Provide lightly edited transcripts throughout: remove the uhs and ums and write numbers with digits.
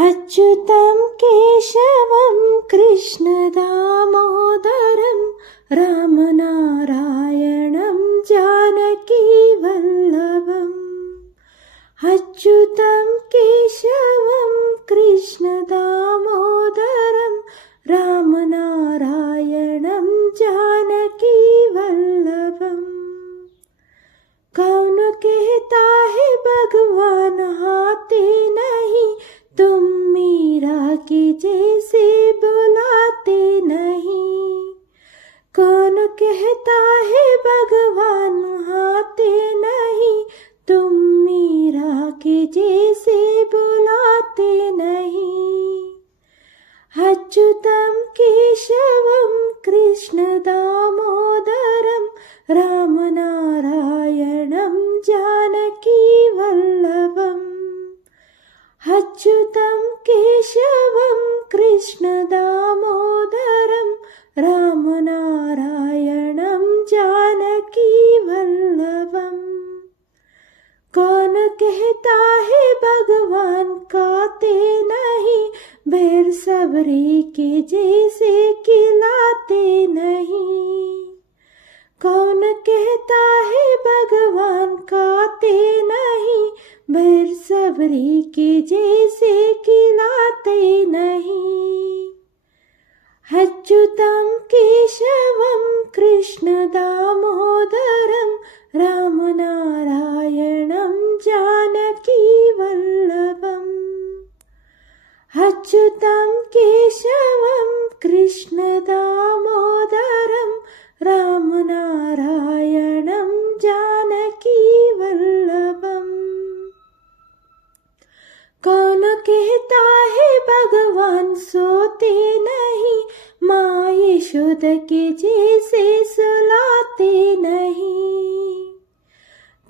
अच्युतं केशवं कृष्णदामोदरं रामनारायणं जानकीवल्लभम्। अच्युतं केशवं कृष्णदामोदरं रामनारायणं जानकीवल्लभम्। कौन कहता है भगवान आते नहीं, तुम मीरा के जैसे बुलाते नहीं। कौन कहता है भगवान आते नहीं, तुम मीरा के जैसे बुलाते नहीं। अच्युतं केशवं कृष्णदामोदरं रामनारायणं जानकीवल्लभम्। अच्युतं केशवं कृष्णदामोदरं रामनारायणं जानकीवल्लभम्। कौन कहता है भगवान काते नहीं, बैर सबरी के जैसे खिलाते नहीं। कौन कहता है भगवान काते नहीं, बैर सबरी के जैसे खिलाते नहीं। अच्युतं केशवं कृष्णदामोदरं रामनारायणं जानकीवल्लभम्। अच्युतं केशवं कृष्णदामोदरं रामनारायणं जानकीवल्लभम्। कौन कहता है भगवान सोते नहीं, माँ यशोदा के जैसे सुलाते नहीं।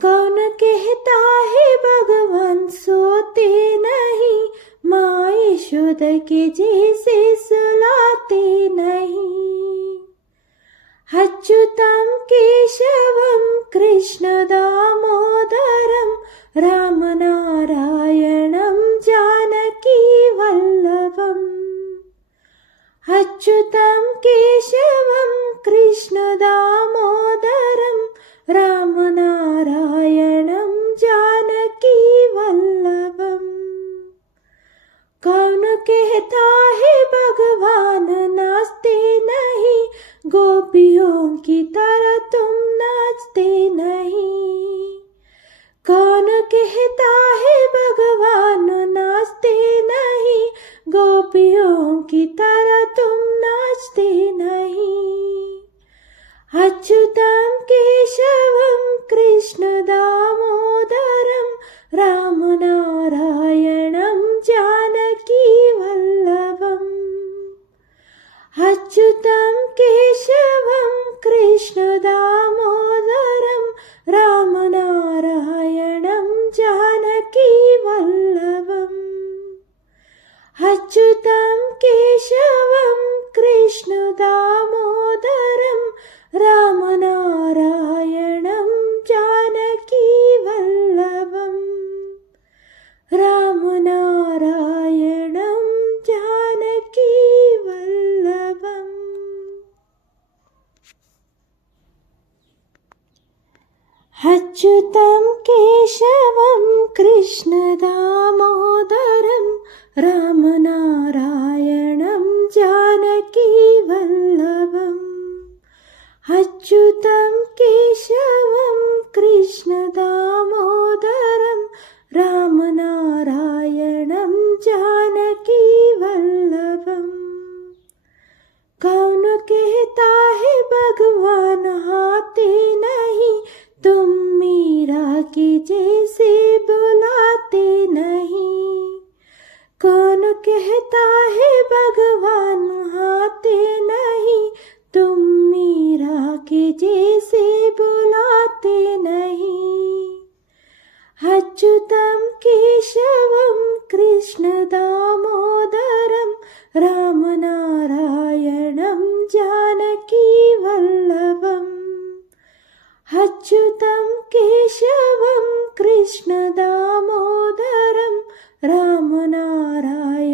कौन कहता है भगवान सोते नहीं, माँ यशोदा के जैसे सुलाते नहीं। अच्युतं केशवं कृष्णदामोदरं रामनारायणं जानकीवल्लभम्। अच्युतं केशवं कृष्णदामोदरं रामनारायणं जानकीवल्लभम्। कौन कहता है भगवान नाचते नहीं, गोपियों की तरह तुम नाचते नहीं। कौन कहता है भगवान नाचते नहीं, गोपियों की तरह तुम नाचते नहीं। अच्युतं केशवं कृष्णदामोदरं रामनारायणं जानकीवल्लभम्। अच्युतं केशवं कृष्णदामोदरं रामनारायणं जानकीवल्लभम्। अच्युतं केशवं कृष्णदामोदरं रामनारायणं जानकीवल्लभम्। रामनारायणं जानकीवल्लभम्। अच्युतं केशवं कृष्णदामोदरं रामनारायणं जानकीवल्लभम्। अच्युतं केशवं कृष्णदामोदरं रामनारायणं जानकीवल्लभम्। कौन कहता है भगवान आते नहीं, तुम मीरा के जैसे बुलाते नहीं। कौन कहता है भगवान आते नहीं, तुम मीरा के जैसे बुलाते नहीं। अच्युतं केशवं कृष्णदामोदरं रामनारायणं जानकीवल्लभम्। अच्युतं केशवं कृष्णदामोदरं रामनारायणं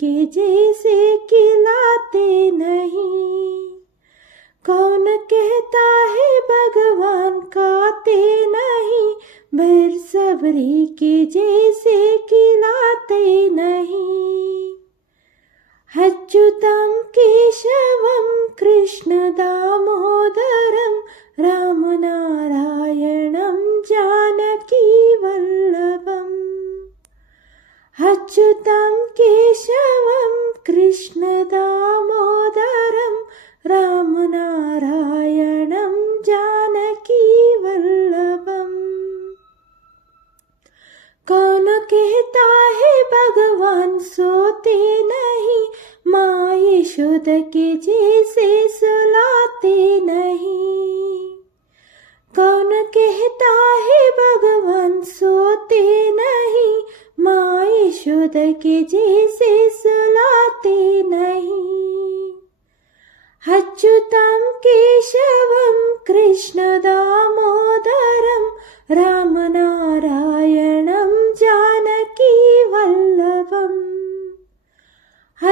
के जैसे खिलाते नहीं। कौन कहता है भगवान खाते नहीं, बेसब्री के जैसे खिलाते नहीं। अच्युतं केशवं कृष्ण दामोदरं रामनारायणं जानकी वल्लभम्। अच्युतं केशवं कृष्ण दामोदरं रामनारायणं जानकी वल्लभम्। कौन कहता है भगवान सोते नहीं, माँ यशोदा के जैसे सुलाते नहीं। कौन कहता है भगवान सोते नहीं, माँ यशोदा के जैसे सुलाते नहीं। अच्युतं केशवं कृष्ण दामोदरं रामनारायणं जानकी वल्लभम्।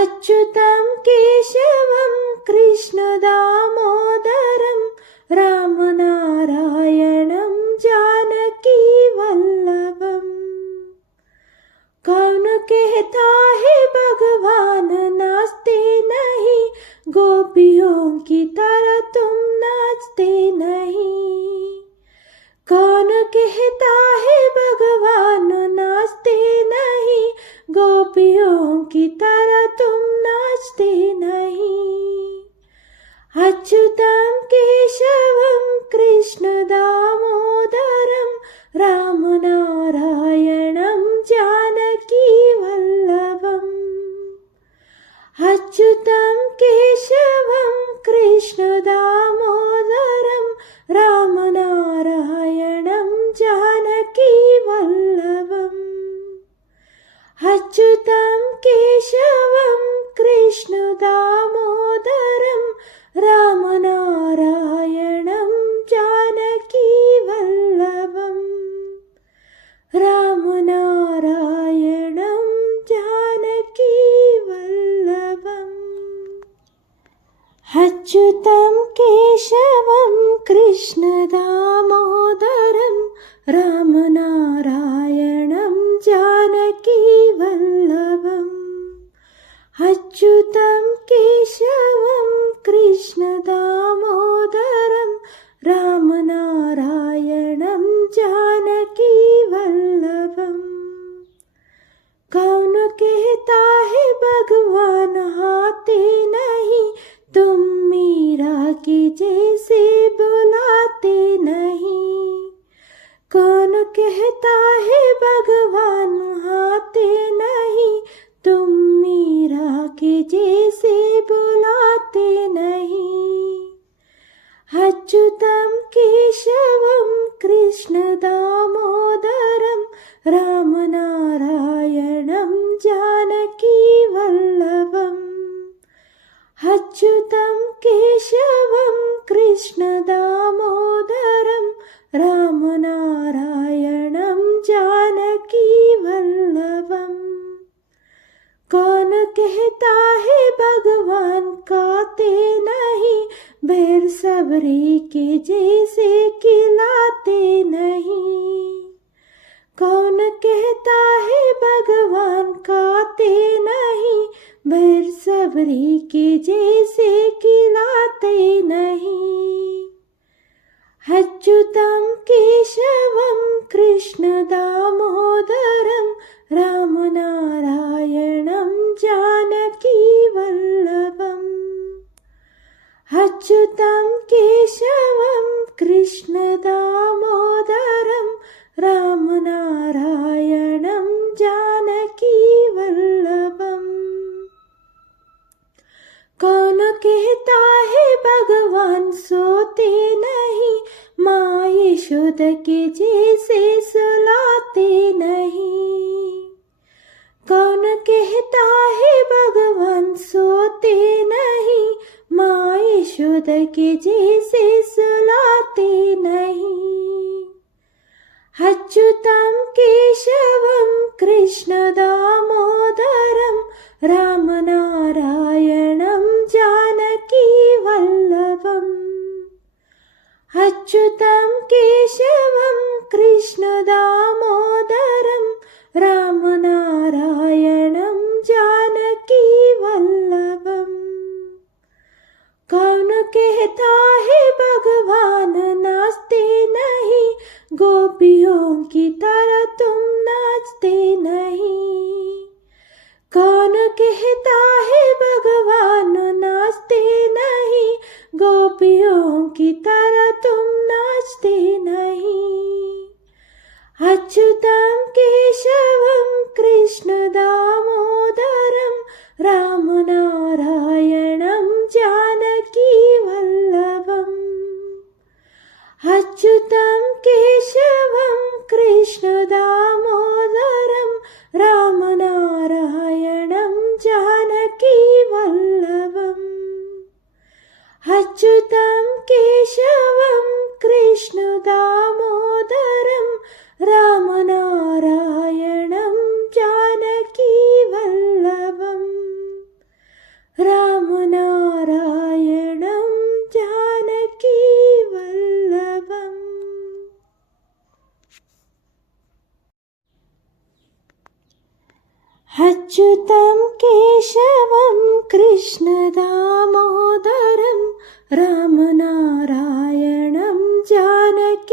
अच्युतं केशवं कृष्ण दामोदरं रामनारायणं जानकी वल्लभम्। कौन कहता है भगवान नाचते नहीं, गोपियों की तरह तुम नाचते नहीं। कौन कहता है भगवान नाचते नहीं, गोपियों की तरह तुम नाचते नहीं। अच्युतं केशवं कृष्ण दामोदरं रामनारायणं जानकी वल्लभम्। अच्युतं केशवं कृष्ण दामोदरं रामनारायणं जानकी वल्लभम्। अच्युतं केशवं कृष्ण दामोदरं रामनारायणं जानकी वल्लभम्। रामनारायणं जानकी वल्लभम्। अच्युतं केशवं कृष्ण दामोदरं रामनारायणं जानकी वल्लभम्। अच्युतं केशवं कृष्ण दामोदरं रामनारायणं जानकी वल्लभम्। कौन कहता है भगवान हाथे नहीं, तुम मीरा के जैसे बुलाते नहीं। कौन कहता है भगवान हाथे नहीं, तुम मीरा के जैसे बुलाते नहीं। अच्युतं केशवं कृष्ण दामोदरं रामनारायणं जानकी वल्लभम्। अच्युतं केशवं कृष्ण दामोदरं रामनारायणं जानकी वल्लभम्। कौन कहता है भगवान खाते नहीं, बेसब्री के जैसे खिलाते नहीं। कौन कहता है भगवान खाते नहीं, बेसब्री के जैसे खिलाते नहीं। अच्युतं केशवं कृष्ण दामोदरं रामनारायणं जानकी वल्लभम्। अच्युतं केशवं कृष्ण दामोदरं रामनारायणं जानकी वल्लभम्। कौन कहता है भगवान सोते नहीं, माँ यशोदा के जैसे सुलाते नहीं। कौन कहता है भगवान सोते नहीं, माँ यशोदा के जैसे सुलाते नहीं। अच्युतं केशवं कृष्ण दामोदरं रामनारायणं जानकीवल्लभम् अच्युतं केशवं कृष्णदामोदरं रामनारायणं जानकीवल्लभम् कौन कहता है भगवान नाचते नहीं, गोपियों की तरह तुम नाचते नहीं। कौन कहता है भगवान नाचते नहीं, गोपियों की तरह तुम नाचते नहीं। अच्युतं केशवं कृष्ण दामोदरं रामनारायणं जानकीवल्लभम् अच्युतं केशवं कृष्ण दामोदरं रामनारायणं जानकीवल्लभम् अच्युतं केशवं कृष्ण दामोदरं रामनारायणं जानकीवल्लभम् रामनारायणं जानकीवल्लभम्। अच्युतं केशवं कृष्ण दामोदरं रामनारायणं जानकीवल्लभम्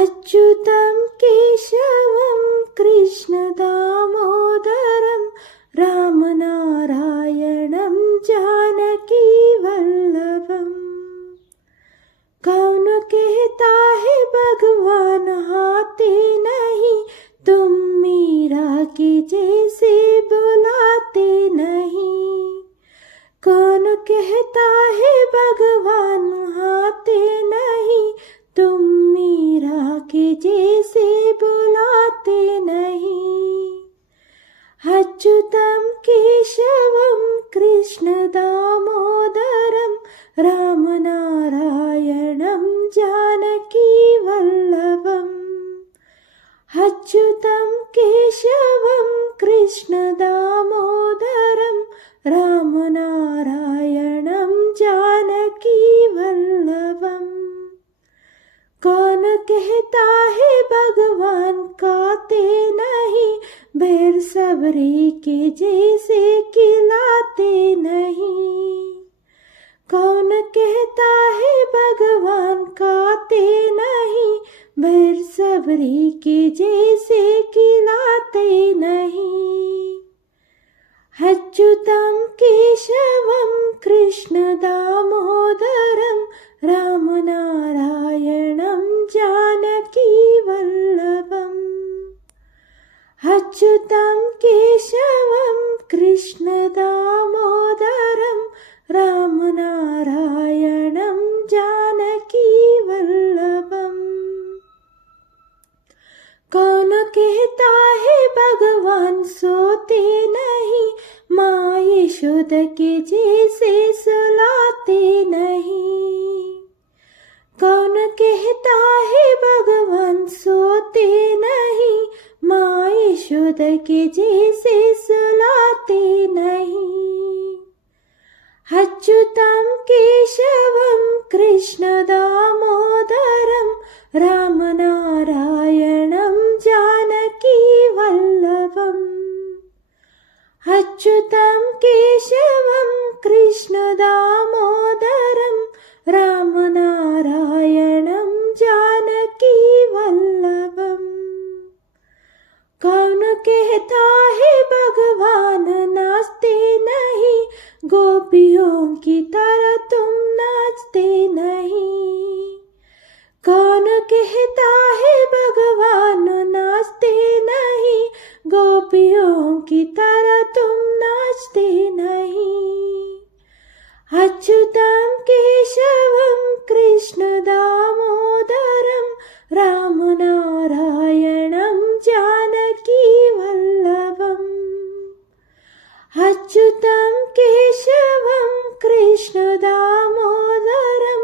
अच्युतं केशवं कृष्ण दामोदरं रामनारायणं जानकीवल्लभम् कौन कहता है भगवान आते नहीं, तुम मीरा की जैसे बुलाते नहीं। कौन कहता है भगवान आते नहीं, तुम मीरा की जैसे बुलाते नहीं। अच्युतं केशवं कृष्ण दामोदरं रामनारायणं जानकीवल्लभम् अच्युतं केशवं कृष्ण दामोदरं रामनारायणं जानकीवल्लभम् कौन कहता है भगवान काते नहीं, बैर सबरी के जैसे खिलाते नहीं। कौन कहता है भगवान काते नहीं, बैर सबरी के जैसे खिलाते नहीं। अच्युतं केशवं कृष्ण दामोदरं रामनारायणं जानकीवल्लभम् अच्युतं केशवं कृष्ण दामोदरं रामनारायणं जानकीवल्लभम् कौन कहता है भगवान सोते नहीं, माँ यशोदा के जैसे सुलाते नहीं। कौन कहता है भगवान सोते नहीं, माँ यशोदा के जैसे सुलाते नहीं। अच्युतं केशवं कृष्ण दामोदरं रामनारायणं जानकीवल्लभम् अच्युतं केशवं कृष्ण दामोदरं रामनारायणं जानकीवल्लभम् कौन कहता है भगवान नाचते नहीं, गोपियों की तरह तुम नाचते नहीं। कौन कहता है भगवान नाचते नहीं, गोपियों की तरह तुम नाचते नहीं। अच्युतं केशवं कृष्ण दामोदरं रामनारायणं जानकीवल्लभम् अच्युतं केशवं कृष्ण दामोदरं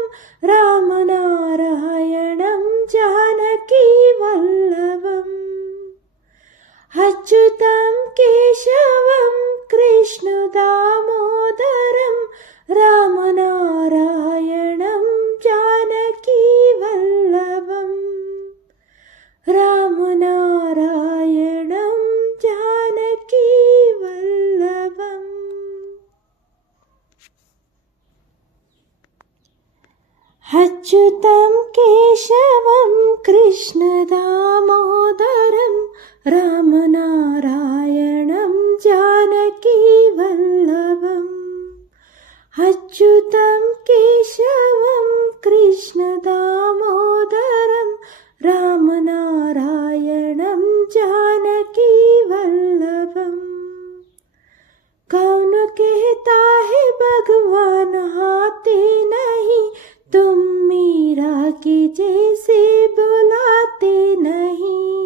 रामनारायणं जानकीवल्लभम् अच्युतं केशवं कृष्णदामोदरं रामनारायणं जानकीवल्लभम् रामनारायणं जानकीवल्लभम्। अच्युतं केशवं कृष्णदामोदरं रामनारायणं जानकीवल्लभम् अच्युतं केशवं कृष्णदामोदरं रामनारायणं जानकीवल्लभम्। कौन कहता है भगवान आते नहीं, तुम मीरा की जैसे बुलाते नहीं।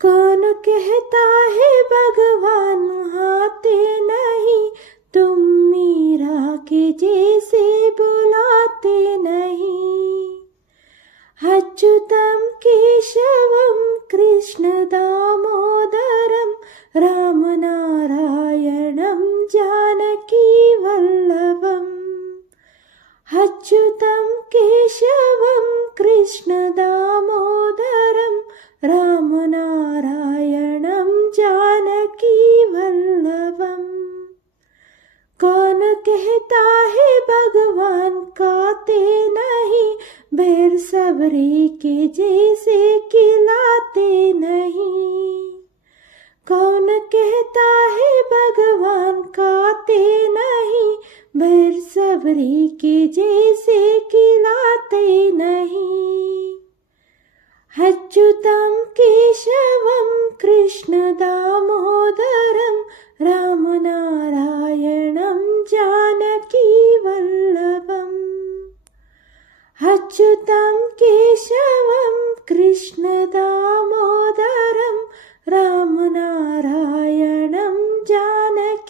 कौन कहता है भगवान आते नहीं, तुम मीरा की जैसे बुलाते नहीं। अच्युतं केशवं कृष्णदामोदरं रामनारायणं जानकीवल्लभम् अच्युतं केशवं कृष्णदामोदरं रामनारायणं जानकीवल्लभम्। कौन कहता है भगवान खाते नहीं, बैर सबरी के जैसे खिलाते नहीं। कौन कहता है भगवान खाते नहीं, बैर सबरी के जैसे खिलाते नहीं। अच्युतं केशवं कृष्णदामोदरं रामनारायणं जानकीवल्लभम् अच्युतं केशवं कृष्णदामोदरं रामनारायणं जानकीवल्लभम्।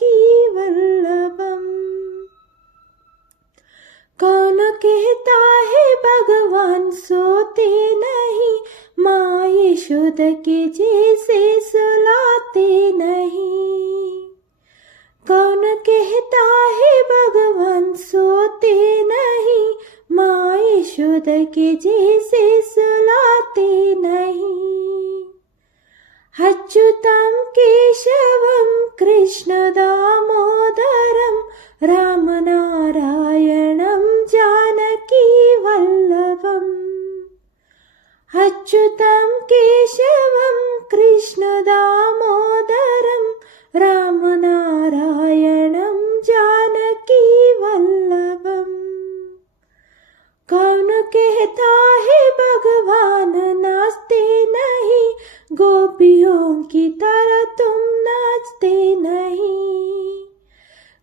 कौन कहता है भगवान सोते नहीं, माँ यशोदा के जैसे सुलाते नहीं। कौन कहता है भगवान सोते नहीं, माँ यशोदा के जैसे सुलाते नहीं। अच्युतं केशवं कृष्णदामोदरं रामनारायणं जानकीवल्लभम् अच्युतं केशवं कृष्णदामोदरं रामनारायणं जानकीवल्लभम्। कौन कहता है भगवान नाचते नहीं, गोपियों की तरह तुम नाचते नहीं।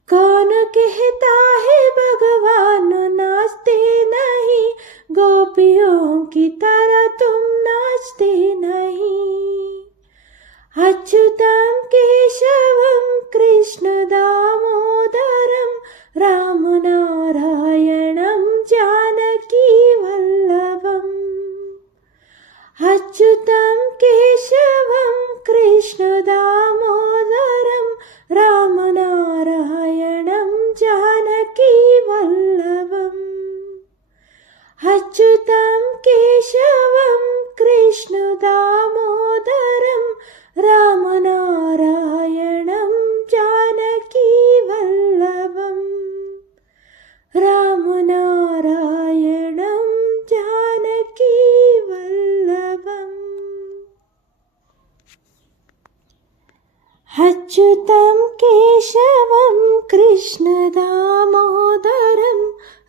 कौन कहता है भगवान नाचते नहीं, गोपियों की तरह तुम नाचते नहीं। अच्युतं केशवं कृष्णदामोदरं रामनारायणं जानकीवल्लभम् अच्युतं केशवं कृष्णदामोदरं रामनारायणं जानकीवल्लभम् अच्युतं केशवं कृष्णदामोदरं रामनारायणं जानकीवल्लभम् रामनारायणं जानकीवल्लभम्। अच्युतं केशवं कृष्णदामोदरं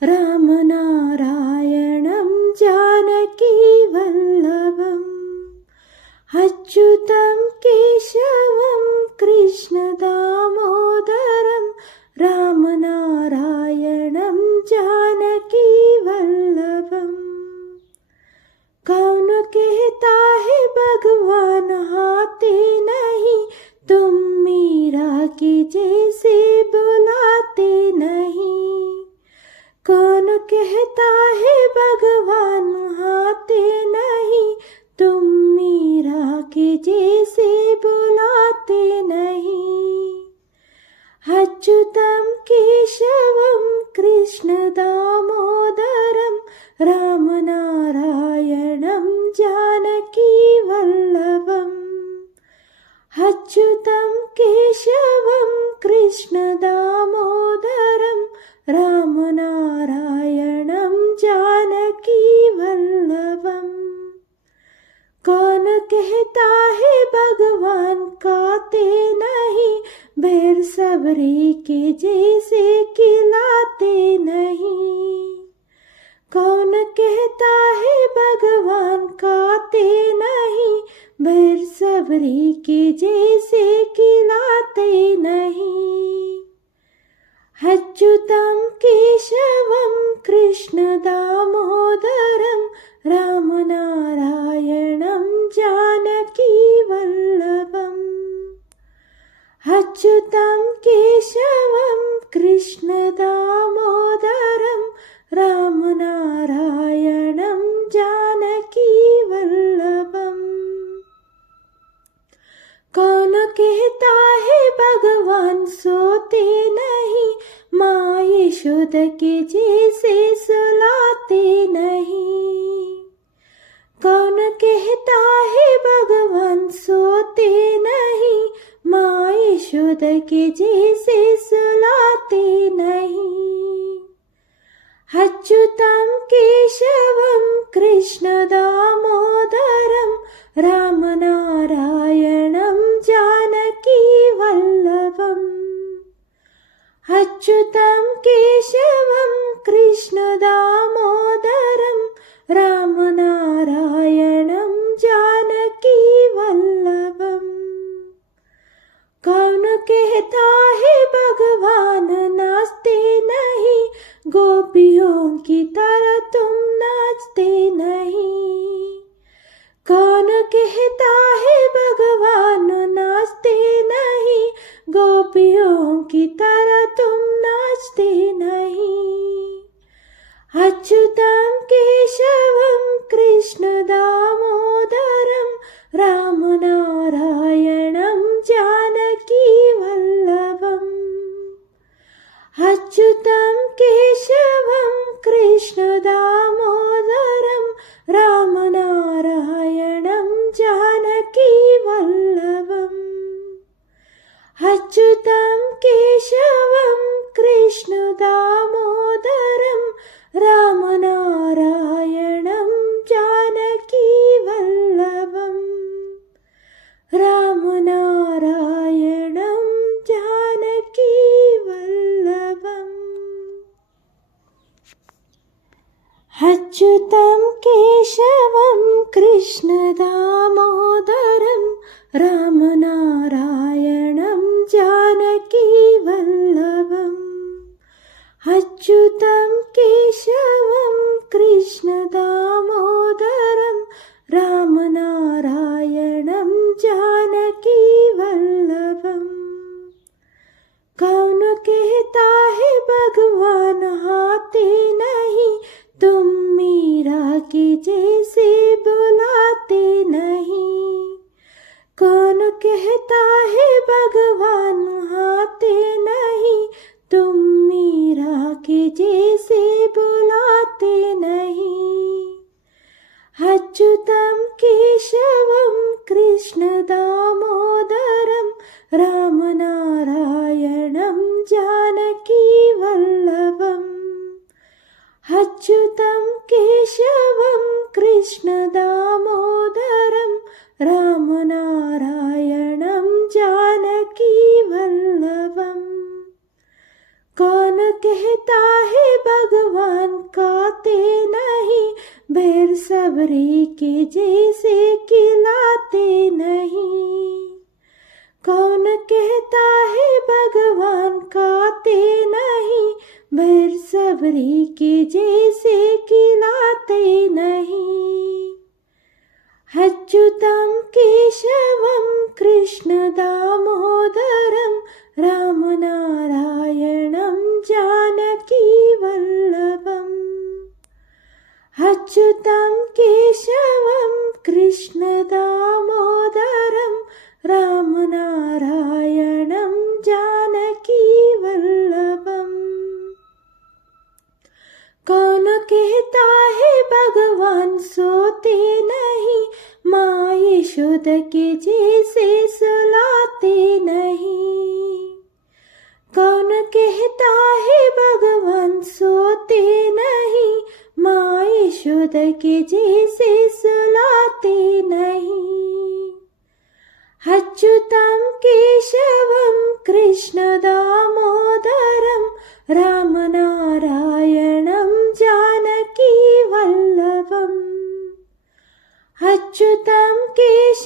रामनारायणं जानकीवल्लभम् अच्युतं केशवं कृष्णदामोदरं रामनारायणं जानकीवल्लभम्। कौन कहता है भगवान आते नहीं, तुम मीरा की जैसे बुलाते नहीं। कौन कहता है भगवान आते नहीं, तुम मीरा की जैसे बुलाते नहीं। कृष्ण दामोदरम राम नारायणम जानकी वल्लभम। कौन कहता है भगवान काते नहीं, बैर सबरी के जैसे खिलाते नहीं। कौन कहता है भगवान काते नहीं, बैर सबरी के जैसे खिलाते नहीं। अच्युतम केशवम कृष्ण दामोदरम राम नारायणम जानकी वल्लभम। अच्युतम केशवम कृष्ण दामोदरम राम नारायणम जानकी वल्लभम। कौन कहता है भगवान सोते नहीं, माँ यशोदा के जैसे सुलाते नहीं। कौन कहता है भगवान सोते नहीं, माँ यशोदा के जैसे सुलाते नहीं। अच्युतम केशवम कृष्ण दामोदरम राम नारायणम जानकी वल्लभम। अच्युतम केशवम कृष्ण दामोदरम राम नारायणम जानकी वल्लभम। कौन कहता है भगवान नाचते नहीं, गोपियों की तरह तुम नाचते नहीं। कौन कहता है भगवान नाचते नहीं, गोपियों की तरह तुम नाचते नहीं। अच्युतम केशवम कृष्ण दामोदरम राम नारायणम जानकी वल्लभम। अच्युतम केशवम कृष्ण दामोदरम राम नारायणम जानकी वल्लभम। अच्युतम केशवम कृष्ण दामोदरम राम नारायणम जानकी वल्लभम। राम नारायणम जानकी वल्लभम। अच्युतम केशवम कृष्ण दामोदरम राम नारायणम जानकी वल्लभम। अच्युतम केशवम कृष्ण दामोदरम राम नारायणम जानकी वल्लभम। कौन कहता है भगवान आते नहीं, तुम मीरा के जैसे बुलाते नहीं। कौन कहता है भगवान आते नहीं, तुम मीरा के जैसे बुलाते नहीं। अच्युतम केशवम कृष्ण दामोदरम राम नारायणम जानकी वल्लभम। अच्युतम केशवम कृष्ण दामोदरम राम नारायणम जानकी वल्लभम। कौन कहता है भगवान काते नहीं, बैर सबरी के जैसे खिलाते नहीं। कौन कहता है भगवान काते नहीं, बैर सबरी के जैसे खिलाते नहीं। अच्युतम केशवम कृष्ण दामोदरम राम नारायणम जानकी वल्लभम। अच्युतम केशवम कृष्ण दामोदरम राम नारायणम जानकी वल्लभम। कौन कहता है भगवान सोते नहीं, माँ यशोदा के जैसे सुलाते नहीं। यशोद के जैसे सुलाते नहीं। अच्युतं केशवं कृष्ण दामोदरं रामनारायणं जानकी वल्लभम्। अच्युतं केशवं